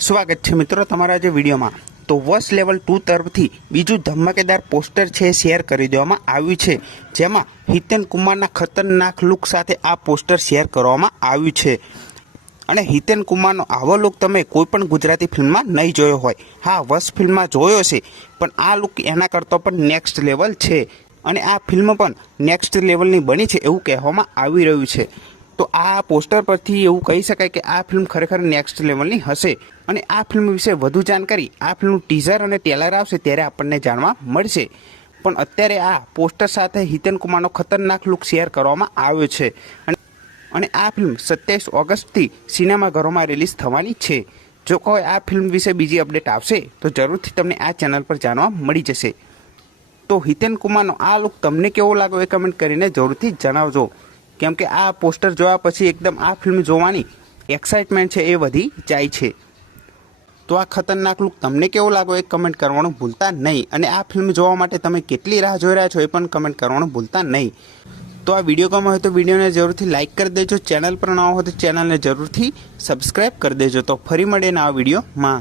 સ્વાગત છે મિત્રો તમારા જે વિડીયોમાં। તો વોચ લેવલ 2 તરફથી બીજું ધમાકેદાર પોસ્ટર છે શેર કરી દેવામાં આવ્યું છે, જેમાં હિતેન કુમારના ખતરનાક લુક સાથે આ પોસ્ટર શેર કરવામાં આવ્યું છે। અને હિતેન કુમારનો આવો લુક તમે કોઈ પણ ગુજરાતી ફિલ્મમાં નહીં જોયો હોય। હા, વશ ફિલ્મમાં જોયો છે, પણ આ લુક એના કરતાં પણ નેક્સ્ટ લેવલ છે અને આ ફિલ્મ પણ નેક્સ્ટ લેવલની બની છે એવું કહેવામાં આવી રહ્યું છે। તો આ પોસ્ટર પરથી એવું કહી શકાય કે આ ફિલ્મ ખરેખર નેક્સ્ટ લેવલની હશે અને આ ફિલ્મ વિશે વધુ જાણકારી આ ફિલ્મનું ટીઝર અને ટ્રેલર આવશે ત્યારે આપણને જાણવા મળશે। પણ અત્યારે આ પોસ્ટર સાથે હિતેન કુમારનો ખતરનાક લુક શેર કરવામાં આવ્યો છે અને આ ફિલ્મ 27 ઓગસ્ટથી સિનેમાઘરોમાં રિલીઝ થવાની છે। જો કોઈ આ ફિલ્મ વિશે બીજી અપડેટ આવશે તો જરૂરથી તમને આ ચેનલ પર જાણવા મળી જશે। તો હિતેન કુમારનો આ લુક તમને કેવો લાગ્યો એ કમેન્ટ કરીને જરૂરથી જણાવજો, કેમ કે આ પોસ્ટર જોયા પછી એકદમ આ ફિલ્મ જોવાની એક્સાઇટમેન્ટ છે એ વધી જાય છે। તો આ ખતરનાક લુક તમને કેવો લાગ્યો એ કમેન્ટ કરવાનું ભૂલતા નહીં અને આ ફિલ્મ જોવા માટે તમે કેટલી રાહ જોઈ રહ્યા છો એ પણ કમેન્ટ કરવાનું ભૂલતા નહીં। તો આ વિડીયો ગમ્યો હોય તો વિડીયોને જરૂરથી લાઇક કરી દેજો, ચેનલ પર નવા હોય તો ચેનલને જરૂરથી સબસ્ક્રાઈબ કરી દેજો। તો ફરી મળીએ નવા વિડીયોમાં।